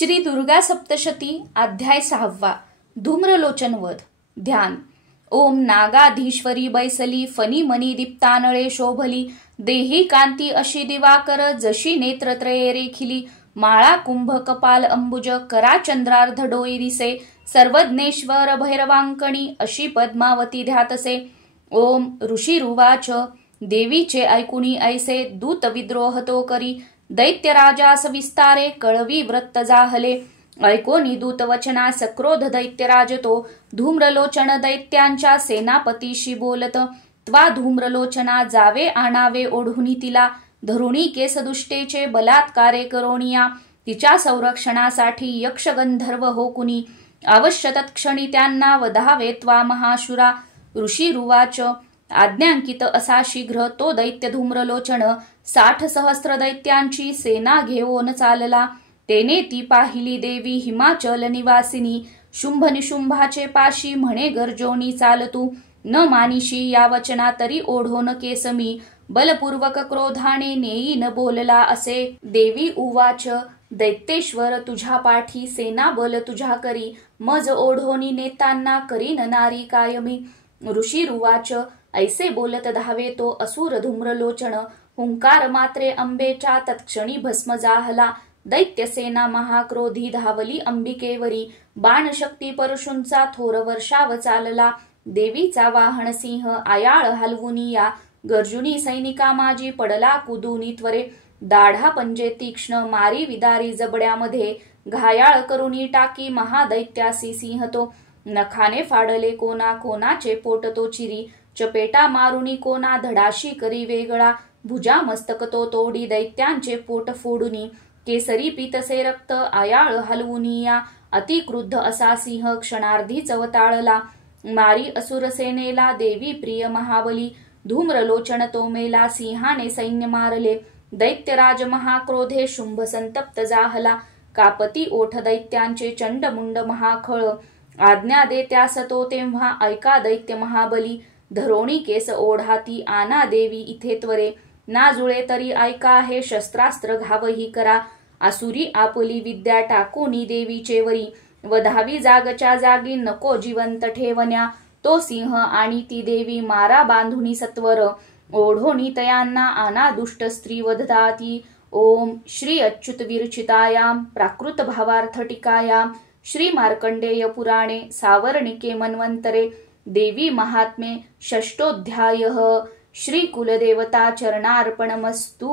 श्री दुर्गा सप्तशती अध्याय 6 धूम्रलोचन वध। ध्यान। ओम नागाधीश्वरी बैसली फनी मनी दीप्तानळे शोभली देही कांती अशी दिवाकर जशी नेत्रत्रये रेखिली माळा कुंभ कपाल अंबुज करा चंद्रार्ध डोई दिसे सर्वज्ञेश्वर भैरवांकणी अशी पद्मावती ध्यातसे। ओम ऋषिरुवाच देवीचे ऐकुनी ऐसे दूत विद्रोह तो करी दैत्यराजास विस्तारे कळवी व्रत जाहले ऐकोनी दूत वचना सक्रोध दैत्यराज तो धूम्रलोचन दैत्यांच्या सेनापतीशी बोलत त्वा धूम्रलोचना जावे आणावे ओढुनी तिला धरुणी केसदुष्टेचे बलात्कारे करोनिया तिच्या संरक्षणासाठी यक्ष गंधर्व होकुनी अवश्य तत्क्षणी त्यांना वधावे त्वा महाशुरा। ऋषिरुवाच आज्ञांकित असा शीघ्र तो दैत्य धूम्रलोचन 60 सहस्र दैत्यांची सेना घेऊन चालला। तेने ती पाहिली देवी हिमाचल निवासिनी शुंभ निशुंभाचे पाशी म्हणे गर्जोनी चालतू न मानिशी या वचना तरी ओढोन केसमी बलपूर्वक क्रोधाने नेईन बोलला असे। देवी उवाच दैत्येश्वर तुझ्या पाठी सेना बल तुझ्या करी मज ओढोनी नेतांना करीन नारी कायमी। ऋषिरुवाच ऐसे बोलत धावे तो असुर धूम्रलोचन हुंकार मात्रे अंबेच्या तत्क्षणी भस्म जाहला दैत्य सेना महाक्रोधी धावली अंबिकेवरी बाणशक्ती परशुंचा थोर वर्षाव चालला देवीचा वाहन सिंह आयाळ हलवुनी या गर्जुनी सैनिका माझी पडला कुदुनी त्वरे दाढा पंजे तीक्ष्ण मारी विदारी जबड्यामध्ये घायाळ करुनी टाकी महादैत्यासी सिंह तो नखाने फाडले कोना कोनाचे पोट तो चिरी चपेटा मारुनी कोना धडाशी करी वेगळा भुजा मस्तक तो तोडी दैत्यांचे पोट फोडुनी केसरी पीतसे रक्त आयाळ हलवुनी या अतिक्रुद्ध असा सिंह क्षणार्धी चवताळला मारी असुर सेनेला देवी प्रिय महाबली धूम्रलोचन तो मेला सिंहाने सैन्य मारले दैत्यराज महाक्रोधे शुंभ संतप्त जाहला कापती ओठ दैत्यांचे चंडमुंड महाखळ आज्ञा दे त्यास तो तेव्हा ऐका दैत्य महाबली धरोणी केस ओढाती आना देवी इथे त्वरे ना जुळे तरी ऐका हे शस्त्रास्त्र घावही करा आसुरी आपली विद्या टाकूनी देवीचे वरी वधावी जागच्या जागी नको जिवंत ठेवण्या तो सिंह आणि ती देवी मारा बांधुनी सत्वर ओढोनी तयांना आना दुष्ट स्त्री वधदाती। ओम श्री अच्युत विरचितायाम प्राकृत भावार्थ टीकायाम श्री मार्कंडेय पुराणे सावर्णिके मन्वंतरे देवी महात्म्ये षष्ठोऽध्यायः श्री कुलदेवता चरणार्पणमस्तु।